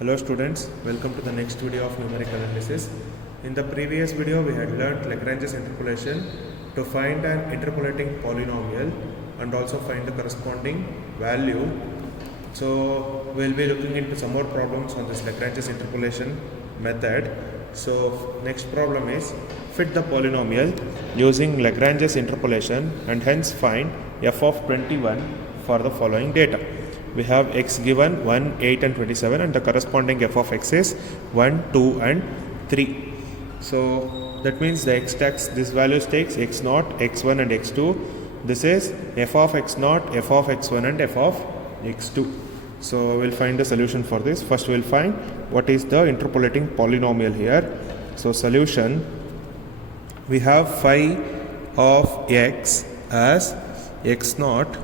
Hello students, welcome to the next video of numerical analysis. In the previous video we had learnt Lagrange's interpolation to find an interpolating polynomial and also find the corresponding value. So we'll be looking into some more problems on this Lagrange's interpolation method. So next problem is fit the polynomial using Lagrange's interpolation and hence find f of 21 for the following data. We have x given 1, 8 and 27 and the corresponding f of x is 1, 2 and 3. So that means the x takes this values takes x0, x1 and x2. This is f of x0, f of x1 and f of x2. So we'll find the solution for this. First we'll find what is the interpolating polynomial here. So solution, we have phi of x as x0,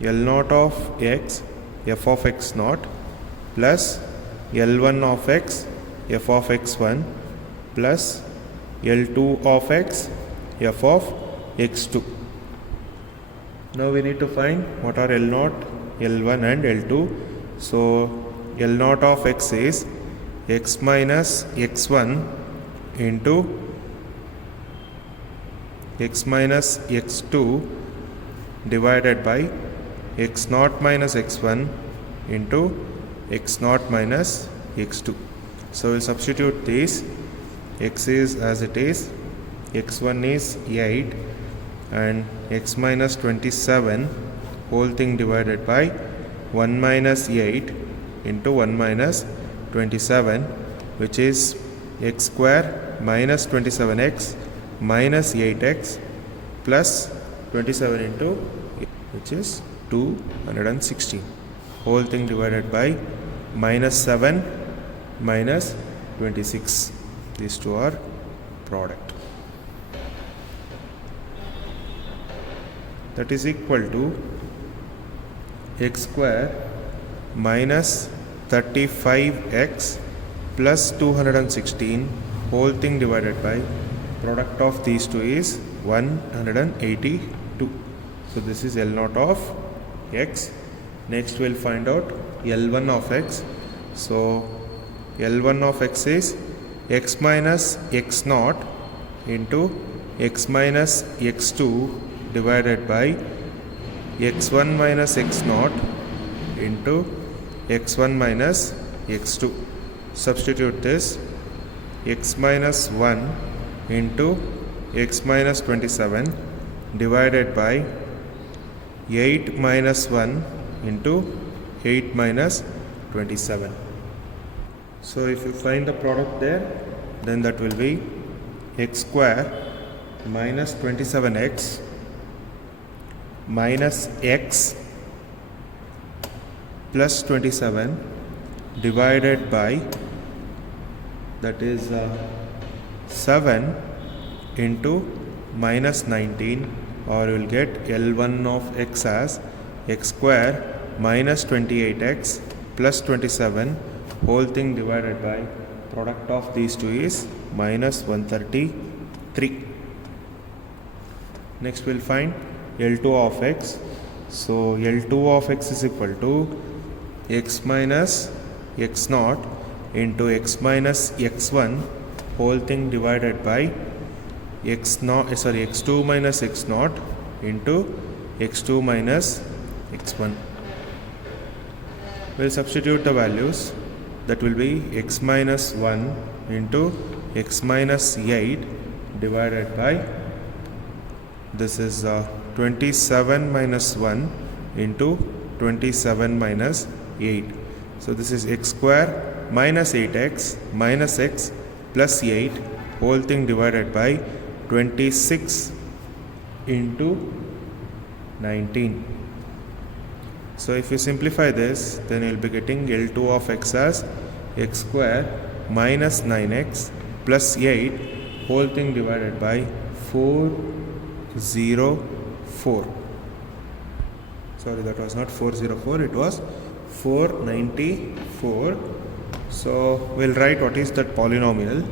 L0 of x f of x0 plus L1 of x f of x1 plus L2 of x f of x2. Now we need to find what are L0, L1 and L2. So L0 of x is x minus x1 into x minus x2 divided by x0 minus x1 into x0 minus x2. So we'll substitute this. X is as it is, x1 is 8 and x minus 27 whole thing divided by 1 minus 8 into 1 minus 27, which is x square minus 27x minus 8x plus 27 into which is 216 whole thing divided by minus 7 minus 26. These two are product. That is equal to x square minus 35x plus 216 whole thing divided by product of these two is 182. So this is L0 of x. Next we'll find out L1 of x. So L1 of x is x minus x0 into x minus x2 divided by x1 minus x0 into x1 minus x2. Substitute this. X minus 1 into x minus 27 divided by 8 minus 1 into 8 minus 27. So if you find the product there, then that will be x square minus 27x minus x plus 27 divided by, that is 7 into minus 19, or you will get L1 of x as x square minus 28x plus 27 whole thing divided by product of these two is minus 133. Next we'll find L2 of x. So L2 of x is equal to x minus x0 into x minus x1 whole thing divided by x2 minus x0 into x2 minus x1. We'll substitute the values. That will be x minus 1 into x minus 8 divided by, this is 27 minus 1 into 27 minus 8. So this is x square minus 8x minus x plus 8 whole thing divided by 26 into 19. So if you simplify this, then you will be getting L2 of x as x square minus 9x plus 8 whole thing divided by 404. Sorry, that was not 404, it was 494. So we'll write what is that polynomial.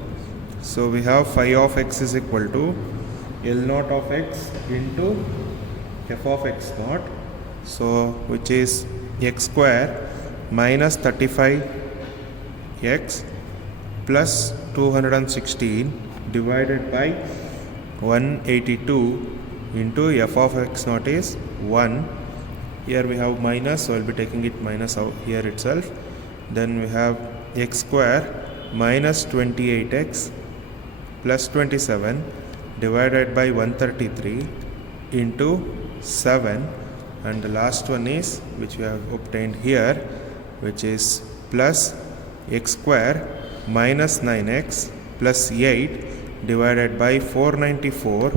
So we have phi of x is equal to L0 of x into f of x0. So which is x square minus 35x plus 216 divided by 182 into f of x naught is 1. Here we have minus, so I will be taking it minus out here itself. Then we have x square minus 28x plus 27 divided by 133 into 7, and the last one is which we have obtained here, which is plus x square minus 9x plus 8 divided by 494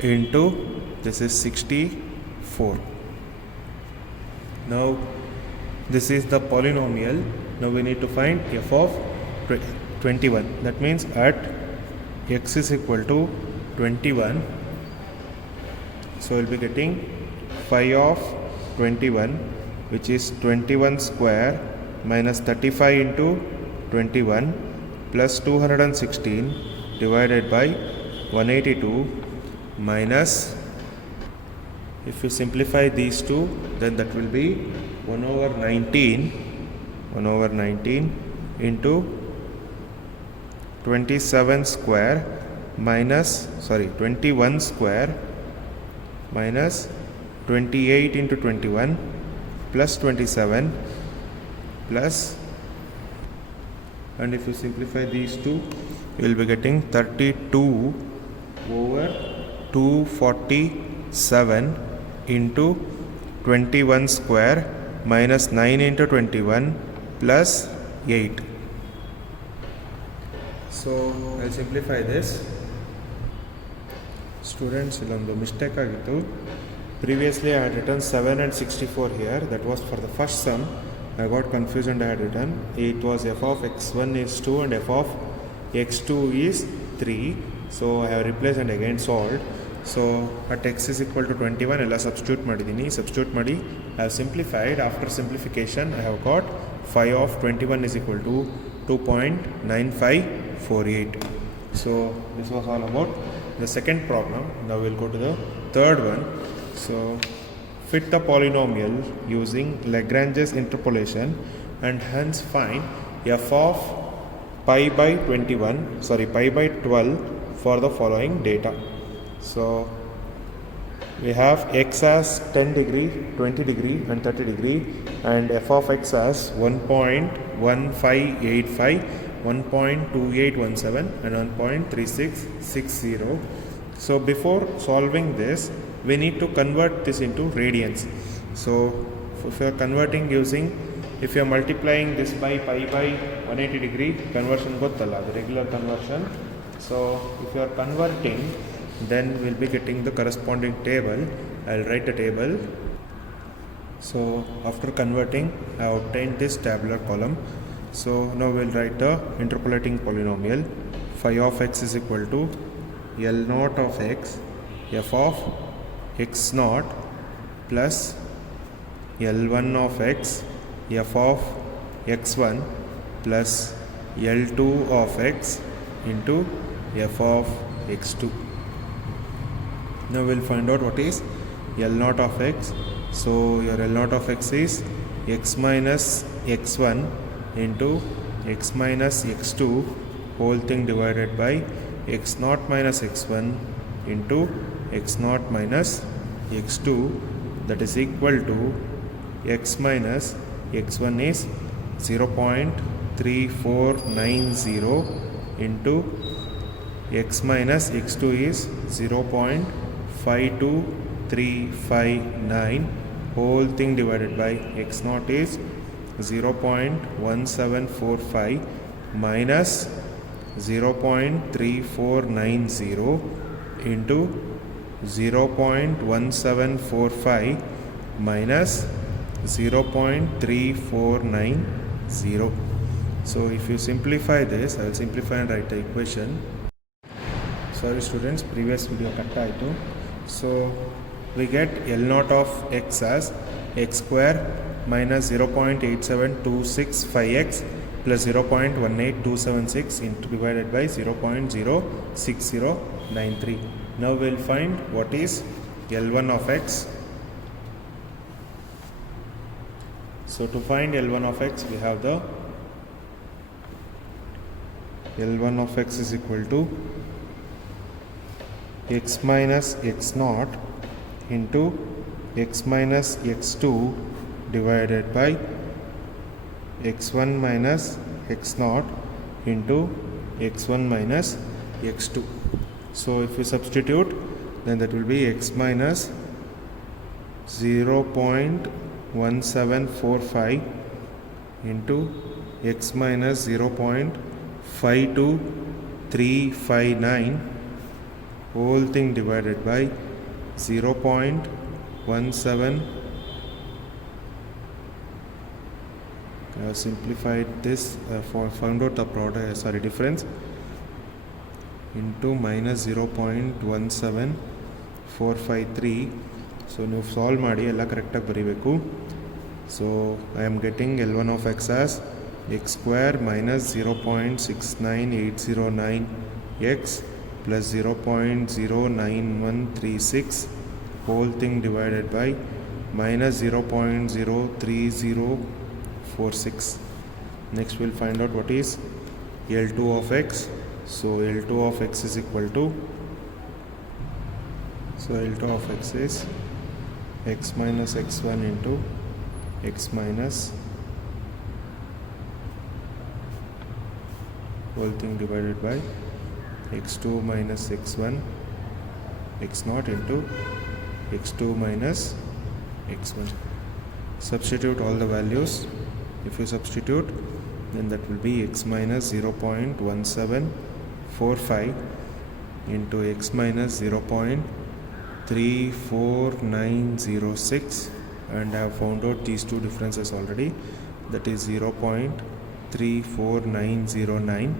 into this is 64. Now this is the polynomial. Now we need to find f of 21. That means at x is equal to 21, so we'll be getting phi of 21, which is 21 square minus 35 into 21 plus 216 divided by 182 minus, if you simplify these two, then that will be 1 over 19 into 21 square minus 28 into 21 plus 27 plus, and if you simplify these two, you will be getting 32 over 247 into 21 square minus 9 into 21 plus 8. So I'll simplify this. Students, illondu mistake agittu. Previously I had written 7 and 64 here. That was for the first sum. I got confused and I had written it was f of x1 is 2 and f of x2 is 3. So I have replaced and again solved. So at x is equal to 21 ella substitute madidini. Substitute madi I have simplified. After simplification I have got phi of 21 is equal to 2.9548. So this was all about the second problem. Now we'll go to the third one. So fit the polynomial using Lagrange's interpolation and hence find f of pi by 12 for the following data. So we have x as 10 degree, 20 degree and 30 degree, and f of x as 1.1585, 1.2817 and 1.3660. So before solving this, we need to convert this into radians. So if you are converting using, if you are multiplying this by pi by 180 degree, conversion gottalla, the regular conversion. So if you are converting, then we'll be getting the corresponding table. I'll write the table. So after converting, I have obtained this tabular column. So now we'll write the interpolating polynomial. Phi of x is equal to L naught of x, f of x naught plus L1 of x, f of x1 plus L2 of x into f of x2. Now we'll find out what is L naught of x. So your L naught of x is x minus x1 into x minus x2 whole thing divided by x naught minus x1 into x naught minus x2, that is equal to x minus x1 is 0.3490 into x minus x2 is 0.52359 whole thing divided by x naught is 0.1745 minus 0.3490 into 0.1745 minus 0.3490. So if you simplify this, I will simplify and write the equation. Sorry students, previous video cut aitu. So we get L naught of x as x square minus 0.87265x plus 0.18276 into divided by 0.06093. Now we'll find what is L1 of x. So to find L1 of x, we have the L1 of x is equal to x minus x naught into x minus x2 divided by x1 minus x naught into x1 minus x2. So if we substitute, then that will be x minus 0.1745 into x minus 0.52359 whole thing divided by 0.17. I have simplified this found out the product difference into minus 0.17453. So ನೀವು solve ಮಾಡಿ ಎಲ್ಲ ಕರೆಕ್ಟಾಗಿ ಬರೀಬೇಕು. So I am getting L1 of x as x square minus 0.69809 x plus 0.09136 whole thing divided by minus 0.03046. Next we'll find out what is L2 of x. So L2 of x is equal to, so L2 of x is x minus x1 into x minus whole thing divided by x2 minus x1 x0 into x2 minus x1. Substitute all the values. If you substitute, then that will be x minus 0.1745 into x minus 0.34906, and I have found out these two differences already, that is 0.34909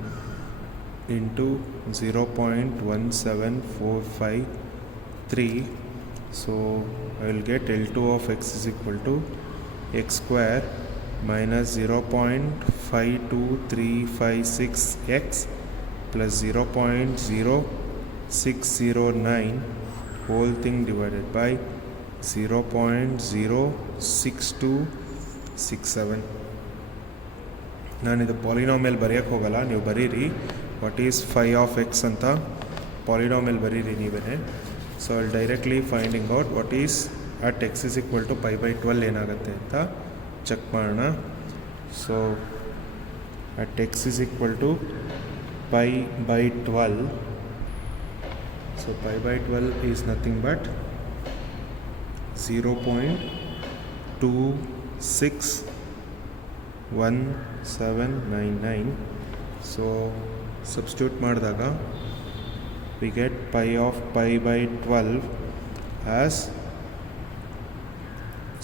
into 0.17453. So I will get L2 of x is equal to x square minus 0.52356x plus 0.0609 whole thing divided by 0.06267. ನಾನು ಇದು polynomial ಬರೆಯೋಕ್ಕೆ ಹೋಗಲ್ಲ, ನೀವು ಬರೀರಿ what is phi of x ಅಂತ polynomial ಬರೀರಿ ನೀವೇ. So ಅಲ್ಲಿ directly finding out what is at x is equal to pi by 12 ಏನಾಗುತ್ತೆ ಅಂತ ಚೆಕ್ ಮಾಡೋಣ. So at x is equal to pi by 12. So pi by 12 is nothing but 0.261799. So substitute ಮಾಡಿದಾಗ we get pi of pi by 12 as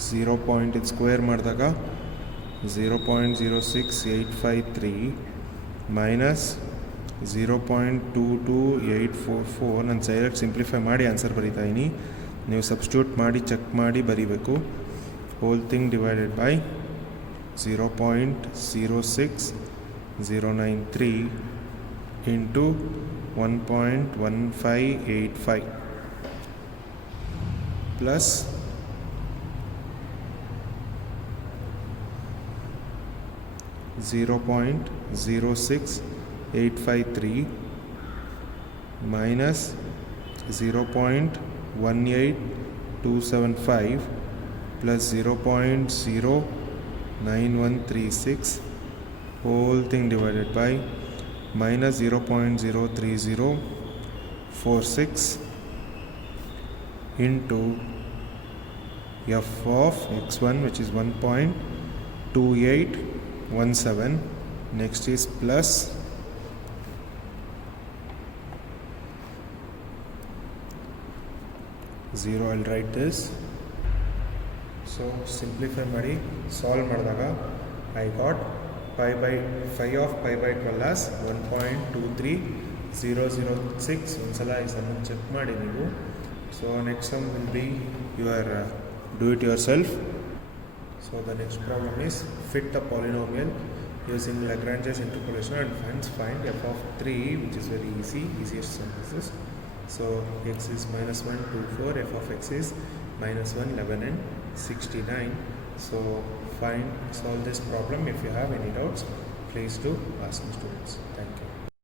0. square ಮಾಡಿದಾಗ 0.06853 minus 0.22844. ನಾನು direct simplify ಮಾಡಿ answer ಬರೀತಾ ಇದ್ದೀನಿ, ನೀವು ಸಬ್ಸ್ಟಿಟ್ಯೂಟ್ ಮಾಡಿ ಚೆಕ್ ಮಾಡಿ ಬರೀಬೇಕು. Whole thing divided by 0.06093 into 1.1585 plus 0.06853 minus 0.18275 plus 0.09136 whole thing divided by minus 0.03046 into f of x1, which is 1.2817. Next is plus 0. I'll write this. So simplify ಮಾಡಿ solve ಮಾಡಿದಾಗ I got pi by 5 of pi by 12 as 1.23006. ಒಂದ್ಸಲ ಈ ಸಮ್ಮನ್ನು check ಮಾಡಿ ನೀವು. So next sum will be your do it yourself. So the next problem is fit the polynomial using Lagrange's interpolation and find f of 3, which is very easiest synthesis. So x is minus 1, 2, 4, f of x is minus 1, 11 and 69. So solve this problem. If you have any doubts, please do ask me, students. Thank you.